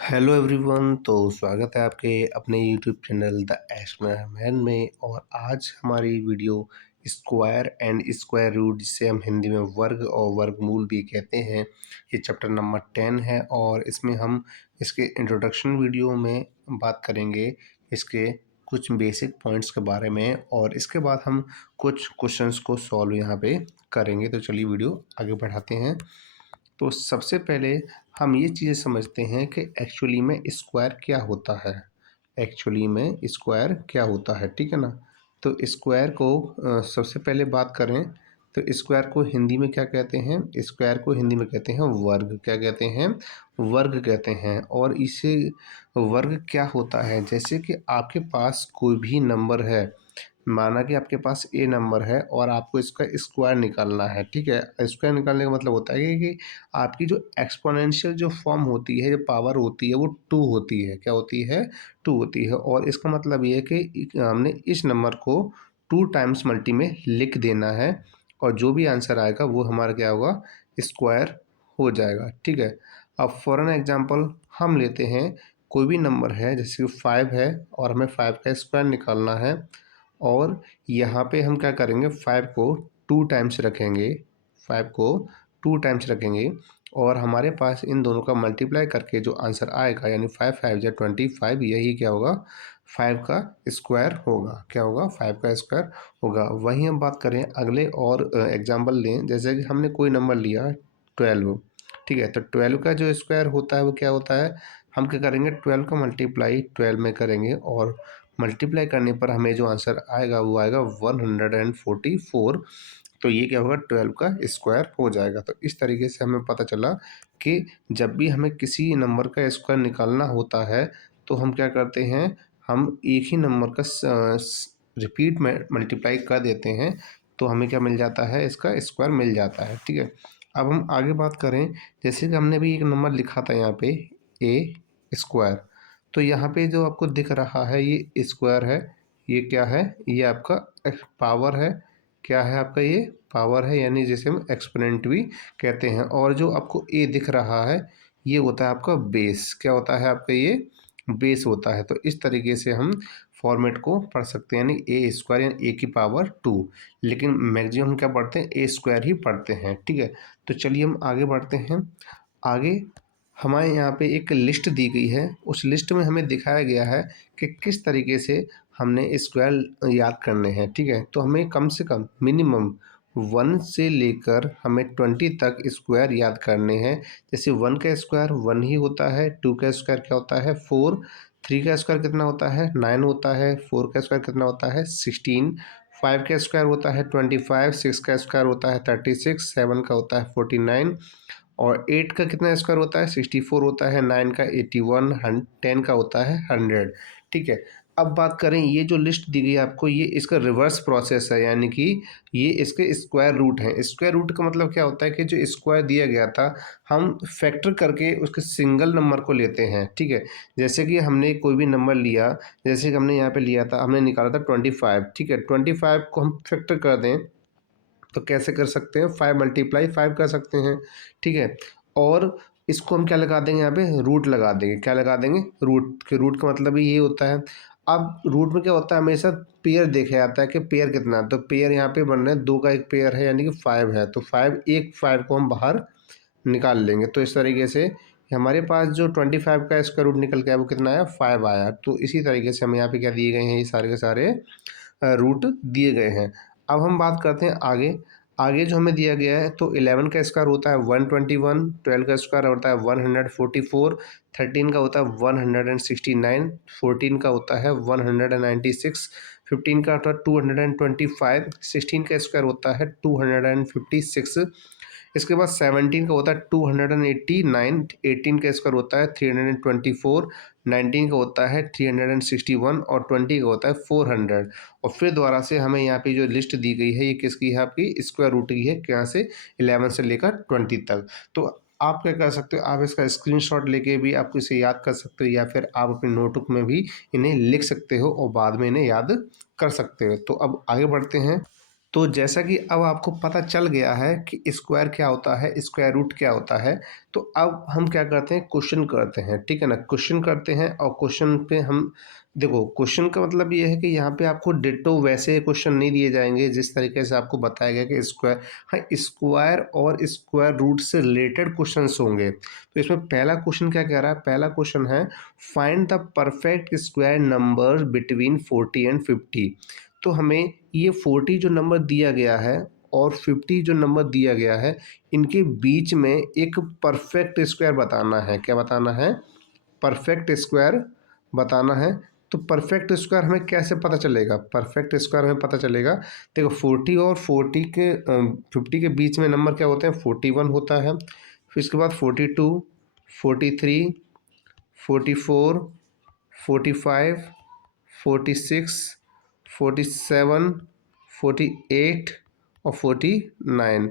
Hello everyone. तो स्वागत है आपके अपने यूट्यूब चैनल द मैन में। और आज हमारी video square and square root, जिसे हम हिंदी में वर्ग और वर्गमूल भी कहते हैं, ये चैप्टर नंबर 10 है। और इसमें हम इसके इंट्रोडक्शन वीडियो में बात करेंगे इसके कुछ बेसिक पॉइंट्स के बारे में, और इसके बाद हम कुछ क्वेश्चंस को सॉल्व यहाँ पे करेंगे। तो चलिए वीडियो आगे बढ़ाते हैं। तो सबसे पहले हम ये चीज़ें समझते हैं कि एक्चुअली में स्क्वायर क्या होता है। एक्चुअली में स्क्वायर क्या होता है, ठीक है ना। तो स्क्वायर को सबसे पहले बात करें तो स्क्वायर को हिंदी में क्या कहते हैं? स्क्वायर को हिंदी में कहते हैं वर्ग। क्या कहते हैं? वर्ग कहते हैं। और इसे वर्ग क्या होता है, जैसे कि आपके पास कोई भी नंबर है, माना कि आपके पास ए नंबर है और आपको इसका स्क्वायर निकालना है, ठीक है। स्क्वायर निकालने का मतलब होता है कि आपकी जो एक्सपोनेंशियल जो फॉर्म होती है, जो पावर होती है, वो 2 होती है। क्या होती है? 2 होती है। और इसका मतलब ये है कि हमने इस नंबर को 2 टाइम्स मल्टी में लिख देना है, और जो भी आंसर आएगा वो हमारा क्या होगा? स्क्वायर हो जाएगा, ठीक है। अब फॉर एन एग्जांपल हम लेते हैं, कोई भी नंबर है, जैसे कि 5 है और हमें 5 का स्क्वायर निकालना है। और यहाँ पे हम क्या करेंगे, 5 को 2 टाइम्स रखेंगे, 5 को 2 टाइम्स रखेंगे, और हमारे पास इन दोनों का मल्टीप्लाई करके जो आंसर आएगा, यानी 5 5 या 25, यही क्या होगा? 5 का स्क्वायर होगा। क्या होगा? 5 का स्क्वायर होगा। वहीं हम बात करें अगले और एग्जाम्पल लें, जैसे कि हमने कोई नंबर लिया 12, ठीक है। तो 12 का जो स्क्वायर होता है वो क्या होता है? हम क्या करेंगे, 12 का मल्टीप्लाई 12 में करेंगे, और मल्टीप्लाई करने पर हमें जो आंसर आएगा वो आएगा 144। तो ये क्या होगा? 12 का स्क्वायर हो जाएगा। तो इस तरीके से हमें पता चला कि जब भी हमें किसी नंबर का स्क्वायर निकालना होता है तो हम क्या करते हैं, हम एक ही नंबर का रिपीट में मल्टीप्लाई कर देते हैं, तो हमें क्या मिल जाता है? इसका स्क्वायर मिल जाता है, ठीक है। अब हम आगे बात करें, जैसे कि हमने भी एक नंबर लिखा था यहाँ पे ए स्क्वायर। तो यहाँ पे जो आपको दिख रहा है ये स्क्वायर है, ये क्या है? ये आपका पावर है। क्या है आपका? ये पावर है, यानी जिसे हम एक्सपोनेंट भी कहते हैं। और जो आपको ए दिख रहा है ये होता है आपका बेस। क्या होता है आपका? ये बेस होता है। तो इस तरीके से हम फॉर्मेट को पढ़ सकते हैं, यानी ए स्क्वायर यानी ए की पावर 2। लेकिन मैक्सिमम हम क्या पढ़ते हैं? ए स्क्वायर ही पढ़ते हैं, ठीक है। तो चलिए हम आगे बढ़ते हैं। आगे हमारे यहाँ पे एक लिस्ट दी गई है, उस लिस्ट में हमें दिखाया गया है कि किस तरीके से हमने स्क्वायर याद करने हैं, ठीक है। तो हमें कम से कम मिनिमम 1 से लेकर हमें 20 तक स्क्वायर याद करने हैं। जैसे 1 का स्क्वायर 1 ही होता है, 2 का स्क्वायर क्या होता है? 4, 3 का स्क्वायर कितना होता है? 9 होता है, 4 का स्क्वायर कितना होता है? 16, 5 का स्क्वायर होता है 25, 6 का स्क्वायर होता है 36, 7 का होता है 49, और 8 का कितना स्क्वायर होता है? 64 होता है, 9 का 81, 10 का होता है 100, ठीक है। अब बात करें, ये जो लिस्ट दी गई है आपको, ये इसका रिवर्स प्रोसेस है, यानी कि ये इसके स्क्वायर रूट हैं। स्क्वायर रूट का मतलब क्या होता है कि जो स्क्वायर दिया गया था हम फैक्टर करके उसके सिंगल नंबर को लेते हैं, ठीक है। जैसे कि हमने कोई भी नंबर लिया, जैसे कि हमने यहाँ पे लिया था, हमने निकाला था 25, ठीक है। 25 को हम फैक्टर कर दें तो कैसे कर सकते हैं? 5 मल्टीप्लाई 5 कर सकते हैं, ठीक है। और इसको हम क्या लगा देंगे? यहाँ पे रूट लगा देंगे। क्या लगा देंगे? रूट। के रूट का मतलब ही ये होता है। अब रूट में क्या होता है, हमेशा पेयर देखा जाता है कि पेयर कितना है। तो पेयर यहाँ पे बन रहे हैं, 2 का एक पेयर है यानी कि 5 है, तो 5 एक 5 को हम बाहर निकाल लेंगे। तो इस तरीके से हमारे पास जो 25 का स्क्वायर रूट निकल के आया वो कितना आया? 5 आया। तो इसी तरीके से हमें यहाँ पे क्या दिए गए हैं? ये सारे के सारे रूट दिए गए हैं। अब हम बात करते हैं आगे। आगे जो हमें दिया गया है, तो 11 का स्क्वायर होता है 121, 12 का स्क्वायर होता है 144, 13 का होता है 169, 14 का होता है 196, 15 का होता है 225, 16 का स्क्वायर होता है 256, इसके बाद 17 का होता है 289, 18 का स्क्वायर होता है 324, 19 का होता है 361, और 20 का होता है 400। और फिर दोबारा से हमें यहाँ पे जो लिस्ट दी गई है ये किसकी है? आपकी स्क्वायर रूट की है। क्या से? 11 से लेकर 20 तक। तो आप क्या कर सकते हो, आप इसका स्क्रीनशॉट लेके भी आप इसे याद कर सकते हो, या फिर आप अपने नोटबुक में भी इन्हें लिख सकते हो और बाद में इन्हें याद कर सकते हो। तो अब आगे बढ़ते हैं। तो जैसा कि अब आपको पता चल गया है कि स्क्वायर क्या होता है, स्क्वायर रूट क्या होता है, तो अब हम क्या करते हैं, क्वेश्चन करते हैं, ठीक है ना। क्वेश्चन करते हैं और क्वेश्चन पे हम देखो, क्वेश्चन का मतलब ये है कि यहाँ पे आपको डिट्टो वैसे क्वेश्चन नहीं दिए जाएंगे जिस तरीके से आपको बताया गया कि स्क्वायर, हाँ स्क्वायर और स्क्वायर रूट से रिलेटेड क्वेश्चंस होंगे। तो इसमें पहला क्वेश्चन क्या कह रहा है, पहला क्वेश्चन है find the perfect square number between 40 and 50। तो हमें ये 40 जो नंबर दिया गया है और 50 जो नंबर दिया गया है, इनके बीच में एक परफेक्ट स्क्वायर बताना है। क्या बताना है, परफेक्ट स्क्वायर बताना है। तो परफेक्ट स्क्वायर हमें कैसे पता चलेगा, परफेक्ट स्क्वायर हमें पता चलेगा, देखो 40 और 40 के 50 के बीच में नंबर क्या होते हैं, 41 होता है, फिर इसके बाद 42, 43, 44, 45, 46, 47, 48 और 49।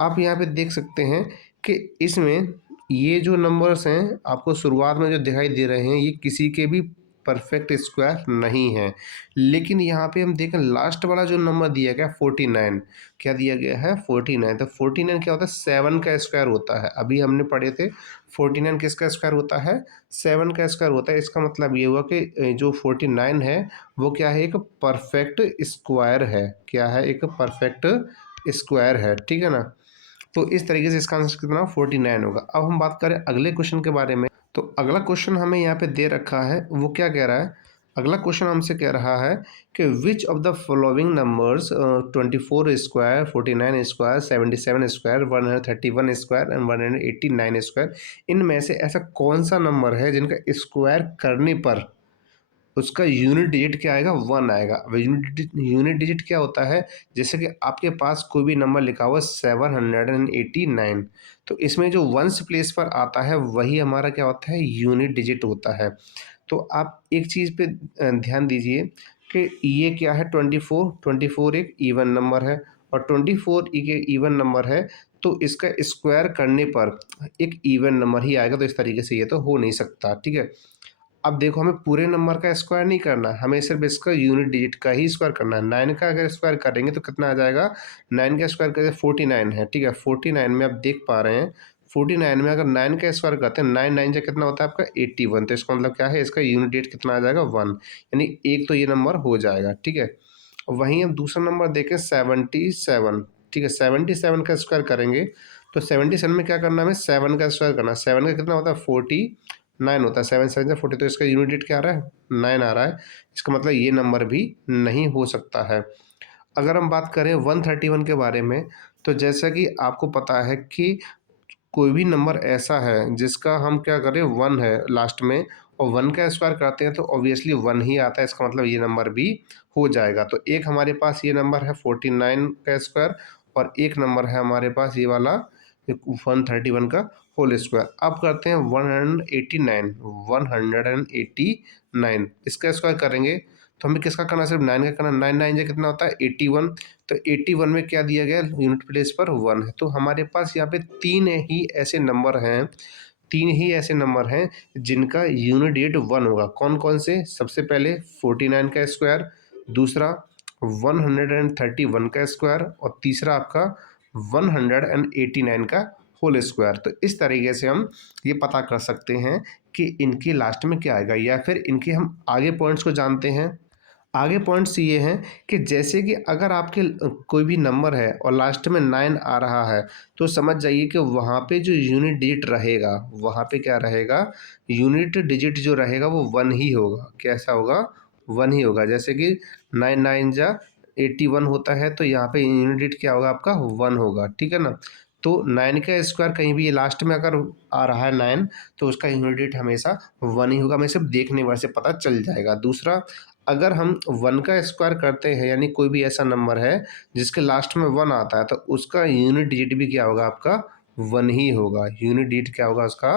आप यहाँ पे देख सकते हैं कि इसमें ये जो नंबर्स हैं आपको शुरुआत में जो दिखाई दे रहे हैं, ये किसी के भी परफेक्ट स्क्वायर नहीं है। लेकिन यहाँ पे हम देखें लास्ट वाला जो नंबर दिया गया 49, क्या दिया गया है 49। तो 49 क्या होता है, 7 का स्क्वायर होता है। अभी हमने पढ़े थे 49 किसका स्क्वायर होता है, 7 का स्क्वायर होता है। इसका मतलब ये हुआ कि जो 49 है वो क्या है, एक परफेक्ट स्क्वायर है। क्या है, एक परफेक्ट स्क्वायर है, ठीक है ना। तो इस तरीके से इसका आंसर कितना 49 होगा। अब हम बात करें अगले क्वेश्चन के बारे में। तो अगला क्वेश्चन हमें यहाँ पे दे रखा है, वो क्या कह रहा है, अगला क्वेश्चन हमसे कह रहा है कि which of the following numbers 24 square, 49 square, 77 square, 131 square and 189 square, इनमें से ऐसा कौन सा नंबर है जिनका स्क्वायर करने पर उसका यूनिट डिजिट क्या आएगा, 1 आएगा। अब यूनिट डिजिट क्या होता है, जैसे कि आपके पास कोई भी नंबर लिखा हुआ 789, तो इसमें जो वंस प्लेस पर आता है वही हमारा क्या होता है, यूनिट डिजिट होता है। तो आप एक चीज़ पे ध्यान दीजिए कि ये क्या है, 24, 24 एक इवन नंबर है और 24 एक इवन नंबर है, तो इसका स्क्वायर करने पर एक इवन नंबर ही आएगा। तो इस तरीके से ये तो हो नहीं सकता, ठीक है। अब देखो, हमें पूरे नंबर का स्क्वायर नहीं करना है, हमें सिर्फ इसका यूनिट डिजिट का ही स्क्वायर करना है। 9 का अगर स्क्वायर करेंगे तो कितना आ जाएगा, 9 का स्क्वायर करें 49 है, ठीक है। 49 में आप देख पा रहे हैं, 49 में अगर 9 का स्क्वायर करते हैं, 9 9 से कितना होता है आपका 81। तो इसका मतलब क्या है, इसका यूनिट डिजिट कितना आ जाएगा 1, यानी एक तो ये नंबर हो जाएगा, ठीक है। वहीं अब दूसरा नंबर देखें 77, ठीक है। 77 का स्क्वायर करेंगे तो 77 में क्या करना है, हमें 7 का स्क्वायर करना है। 7 का कितना होता है 49 होता है, 7 7 से 40, तो इसका यूनिट डिजिट क्या आ रहा है 9 आ रहा है। इसका मतलब ये नंबर भी नहीं हो सकता है। अगर हम बात करें 131 के बारे में, तो जैसा कि आपको पता है कि कोई भी नंबर ऐसा है जिसका हम क्या करें 1 है लास्ट में और 1 का स्क्वायर करते हैं तो ऑब्वियसली 1 ही आता है। इसका मतलब ये नंबर भी हो जाएगा। तो एक हमारे पास ये नंबर है 49 का स्क्वायर और एक नंबर है हमारे पास ये वाला 131 का होल स्क्वायर। अब करते हैं 189, 189 इसका स्क्वायर करेंगे तो हमें किसका करना है, सिर्फ 9 का करना। 9 9 से कितना होता है 81, तो 81 में क्या दिया गया, यूनिट प्लेस पर 1 है। तो हमारे पास यहाँ पे तीन ही ऐसे नंबर हैं, तीन ही ऐसे नंबर हैं जिनका यूनिट डिजिट 1 होगा। कौन कौन से, सबसे पहले 49 का स्क्वायर, दूसरा 131 का स्क्वायर और तीसरा आपका 189 का होल स्क्वायर। तो इस तरीके से हम ये पता कर सकते हैं कि इनके लास्ट में क्या आएगा, या फिर इनके हम आगे पॉइंट्स को जानते हैं। आगे पॉइंट्स ये हैं कि जैसे कि अगर आपके कोई भी नंबर है और लास्ट में 9 आ रहा है, तो समझ जाइए कि वहाँ पे जो यूनिट डिजिट रहेगा, वहाँ पे क्या रहेगा, यूनिट डिजिट जो रहेगा वो 1 ही होगा। कैसा होगा, 1 ही होगा। जैसे कि 9 9 जा 81 होता है, तो यहाँ पे यूनिट डिजिट क्या होगा आपका 1 होगा, ठीक है ना। तो 9 का स्क्वायर कहीं भी लास्ट में अगर आ रहा है 9, तो उसका यूनिट डिजिट हमेशा 1 ही होगा। हमें सिर्फ देखने भर से पता चल जाएगा। दूसरा, अगर हम 1 का स्क्वायर करते हैं, यानी कोई भी ऐसा नंबर है जिसके लास्ट में 1 आता है, तो उसका यूनिट डिजिट भी क्या होगा आपका 1 ही होगा। यूनिट डिजिट क्या होगा उसका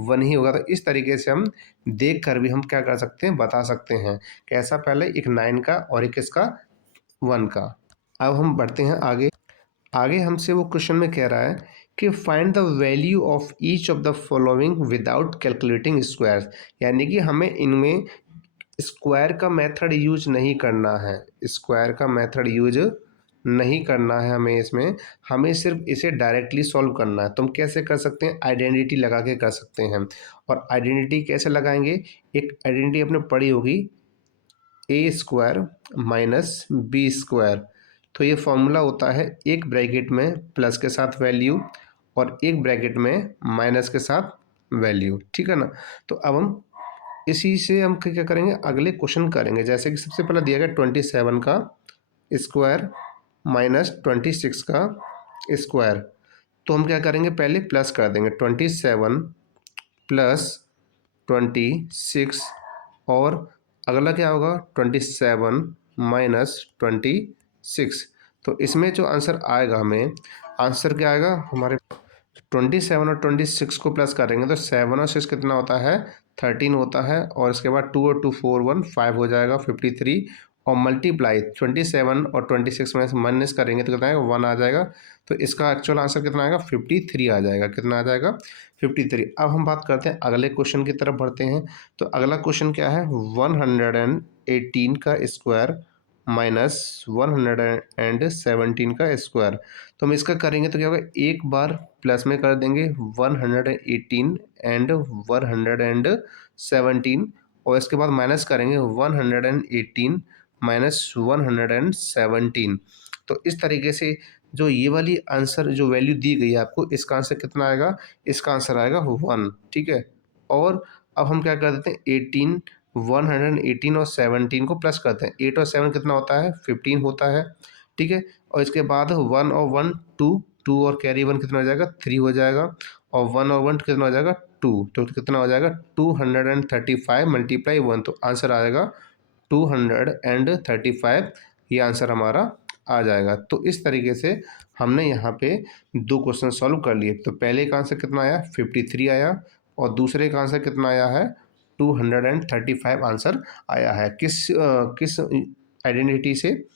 1 ही होगा। तो इस तरीके से हम देख कर भी हम क्या कर सकते हैं, बता सकते हैं। कैसा, पहले एक 9 का और एक इसका 1 का। अब हम बढ़ते हैं आगे। आगे हमसे वो क्वेश्चन में कह रहा है कि find the value of each of the following without calculating square, यानी कि हमें इनमें स्क्वायर का मेथड यूज नहीं करना है, स्क्वायर का मेथड यूज नहीं करना है हमें इसमें, हमें सिर्फ इसे डायरेक्टली सॉल्व करना है। तो हम कैसे कर सकते हैं, आइडेंटिटी लगा के कर सकते हैं। और आइडेंटिटी कैसे लगाएंगे, एक आइडेंटिटी आपने पढ़ी होगी, ए स्क्वायर माइनस बी स्क्वायर। तो ये फॉर्मूला होता है एक ब्रैकेट में प्लस के साथ वैल्यू और एक ब्रैकेट में माइनस के साथ वैल्यू, ठीक है ना। तो अब हम इसी से हम क्या करेंगे, अगले क्वेश्चन करेंगे। जैसे कि सबसे पहले दिया गया 27 का स्क्वायर माइनस 26 का स्क्वायर। तो हम क्या करेंगे, पहले प्लस कर देंगे 27 प्लस 26 और अगला क्या होगा 27 माइनस 26। तो इसमें जो आंसर आएगा, हमें आंसर क्या आएगा हमारे 27 और 26 को प्लस करेंगे तो 7 और 6 कितना होता है 13 होता है। और इसके बाद 2 और 2 4 1 5 हो जाएगा 53। और मल्टीप्लाई 27 और 26 में से माइनस करेंगे तो कितना आएगा 1 आ जाएगा। तो इसका एक्चुअल आंसर कितना आएगा 53 आ जाएगा। कितना आ जाएगा 53। अब हम बात करते हैं अगले क्वेश्चन की तरफ बढ़ते हैं। तो अगला क्वेश्चन क्या है, 118 का स्क्वायर माइनस 117 का स्क्वायर। तो हम इसका करेंगे तो क्या होगा, एक बार प्लस में कर देंगे 118 एंड 117 और इसके बाद माइनस करेंगे 118 माइनस 117। तो इस तरीके से जो ये वाली आंसर जो वैल्यू दी गई है आपको, इसका आंसर कितना आएगा, इसका आंसर आएगा 1, ठीक है। और अब हम क्या कर देते हैं 118 और 17 को प्लस करते हैं। 8 और 7 कितना होता है 15 होता है, ठीक है। और इसके बाद 1 और 1 2, 2 और कैरी 1 कितना हो जाएगा 3 हो जाएगा। और 1 और 1 कितना हो जाएगा 2, तो कितना हो जाएगा 235 मल्टीप्लाई 1। तो आंसर आएगा 235, ये आंसर हमारा आ जाएगा। तो इस तरीके से हमने यहाँ पे दो क्वेश्चन सॉल्व कर लिए। तो पहले का आंसर कितना आया 53 आया और दूसरे का आंसर कितना आया है 235 आंसर आया है। किस आइडेंटिटी से,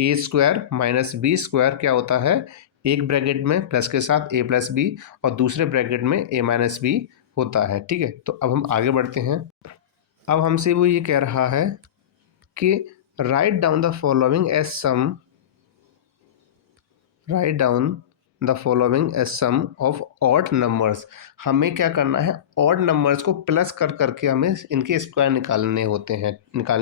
ए स्क्वायर माइनस बी स्क्वायर क्या होता है, एक ब्रैकेट में प्लस के साथ ए प्लस बी और दूसरे ब्रैकेट में ए माइनस बी होता है, ठीक है। तो अब हम आगे बढ़ते हैं। अब हमसे वो ये कह रहा है कि write down the following as sum, write down the following as sum of odd numbers. हमें क्या करना है, ऑड नंबर्स को प्लस कर करके हमें इनके स्क्वायर निकालने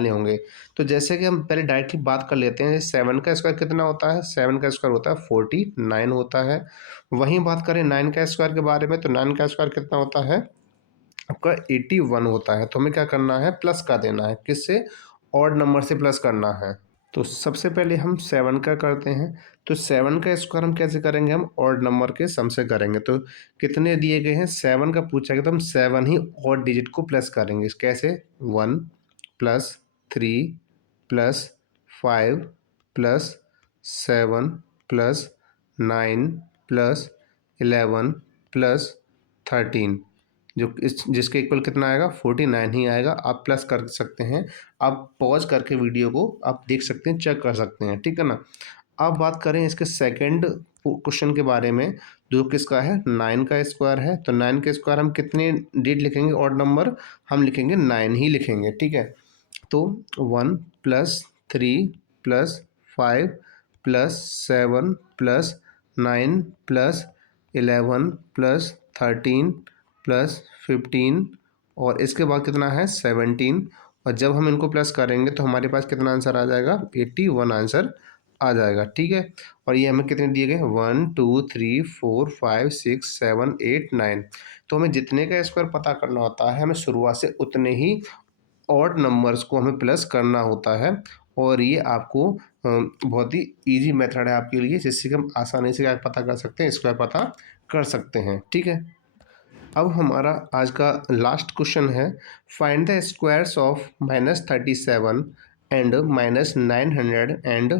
होंगे। तो जैसे कि हम पहले डायरेक्टली बात कर लेते हैं, 7 का स्क्वायर कितना होता है, 7 का स्क्वायर होता है 49 होता है। वहीं बात करें 9 का स्क्वायर के बारे में, तो 9 का स्क्वायर कितना होता है आपका 81 होता है। तो हमें क्या करना है, प्लस का देना है, किससे, ऑड नंबर से प्लस करना है। तो सबसे पहले हम 7 का करते हैं। तो 7 का स्क्वायर हम कैसे करेंगे, हम ऑड नंबर के सम से करेंगे। तो कितने दिए गए हैं 7 का पूछा गया, तो हम 7 ही ऑड डिजिट को प्लस करेंगे। कैसे, 1 plus 3 plus 5 plus 7 plus 9 plus 11 plus 13, जो जिसके इक्वल कितना आएगा 49 ही आएगा। आप प्लस कर सकते हैं, आप पॉज करके वीडियो को आप देख सकते हैं, चेक कर सकते हैं, ठीक है ना। अब बात करें इसके सेकंड क्वेश्चन के बारे में, जो किसका है 9 का स्क्वायर है। तो 9 का स्क्वायर हम कितने डिजिट लिखेंगे, ऑड नंबर हम लिखेंगे 9 ही लिखेंगे, ठीक है। तो 1 plus 3 plus 5 plus 7 plus 9 plus 11 plus 13 plus 15 और इसके बाद कितना है 17। और जब हम इनको प्लस करेंगे तो हमारे पास कितना आंसर आ जाएगा 81 आंसर आ जाएगा, ठीक है। और ये हमें कितने दिए गए 1 2 3 4 5 6 7 8 9। तो हमें जितने का स्क्वायर पता करना होता है, हमें शुरुआत से उतने ही ऑड नंबर्स को हमें प्लस करना होता है। और ये आपको बहुत ही इजी मेथड है आपके लिए, जिससे कि हम आसानी से क्या पता कर सकते हैं, स्क्वायर पता कर सकते हैं, ठीक है। अब हमारा आज का लास्ट क्वेश्चन है, find the squares of -37 and -900 and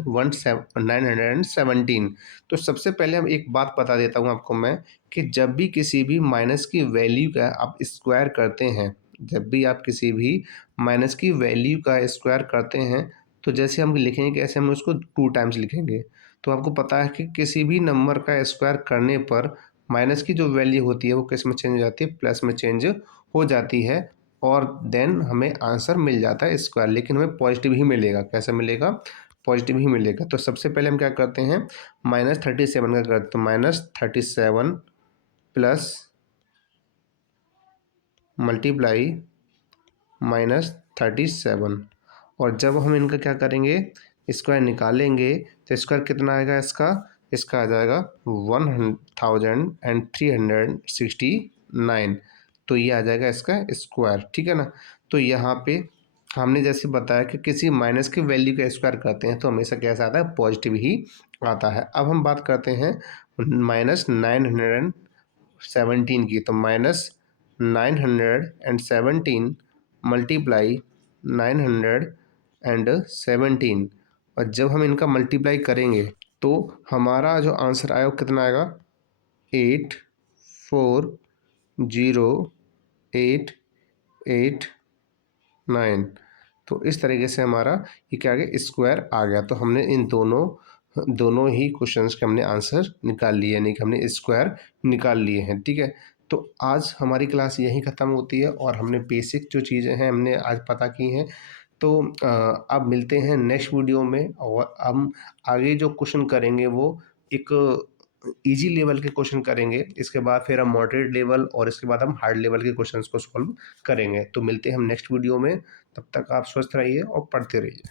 917। तो सबसे पहले हम एक बात बता देता हूँ आपको मैं, कि जब भी किसी भी माइनस की वैल्यू का आप स्क्वायर करते हैं, जब भी आप किसी भी माइनस की वैल्यू का स्क्वायर करते हैं, तो जैसे हम लिखेंगे, कैसे हम उसको 2 टाइम्स लिखेंगे। तो आपको पता है कि किसी भी नंबर का स्क्वायर करने पर माइनस की जो वैल्यू होती है वो किस में चेंज हो जाती है, प्लस में चेंज हो जाती है। और देन हमें आंसर मिल जाता है स्क्वायर, लेकिन हमें पॉजिटिव ही मिलेगा। कैसे मिलेगा, पॉजिटिव ही मिलेगा। तो सबसे पहले हम क्या करते हैं, -37 का करते, तो -37 प्लस मल्टीप्लाई -37, और जब हम इनका क्या करेंगे, स्क्वायर निकालेंगे, तो स्क्वायर कितना आएगा इसका, इसका आ जाएगा 1369, तो ये आ जाएगा इसका स्क्वायर, ठीक है ना। तो यहाँ पे हमने जैसे बताया कि किसी माइनस की वैल्यू का स्क्वायर करते हैं तो हमेशा कैसा आता है, पॉजिटिव ही आता है। अब हम बात करते हैं -917 की, तो -917 मल्टीप्लाई 917, और जब हम इनका मल्टीप्लाई करेंगे तो हमारा जो आंसर आएगा वो कितना आएगा, 840889। तो इस तरीके से हमारा ये क्या आ गया, स्क्वायर आ गया। तो हमने इन दोनों ही क्वेश्चंस के हमने आंसर निकाल लिए, यानी कि हमने स्क्वायर निकाल लिए हैं, ठीक है। तो आज हमारी क्लास यहीं ख़त्म होती है और हमने बेसिक जो चीज़ें हैं हमने आज पता की हैं। तो अब मिलते हैं नेक्स्ट वीडियो में, और हम आगे जो क्वेश्चन करेंगे वो एक इजी लेवल के क्वेश्चन करेंगे। इसके बाद फिर हम मॉडरेट लेवल और इसके बाद हम हार्ड लेवल के क्वेश्चंस को सॉल्व करेंगे। तो मिलते हैं हम नेक्स्ट वीडियो में, तब तक आप स्वस्थ रहिए और पढ़ते रहिए।